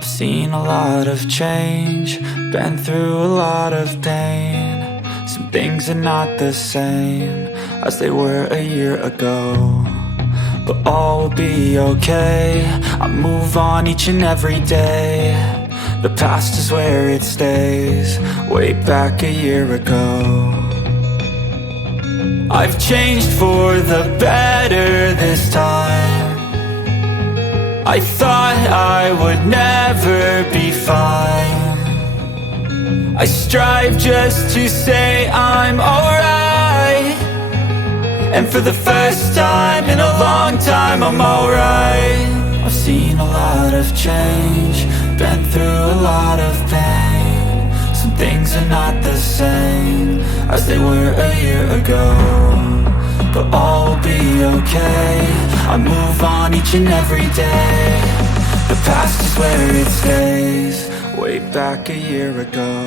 I've seen a lot of change, been through a lot of pain. Some things are not the same as they were a year ago, but all will be okay. I move on each and every day. The past is where it stays, way back a year ago. I've changed for the better this time. I thought I would never be fine. I strive just to say I'm alright, and for the first time in a long time I'm alright. I've seen a lot of change, been through a lot of pain. Some things are not the same as they were a year ago, but all will be okay. I move on each and every day. The past is where it stays, way back a year ago.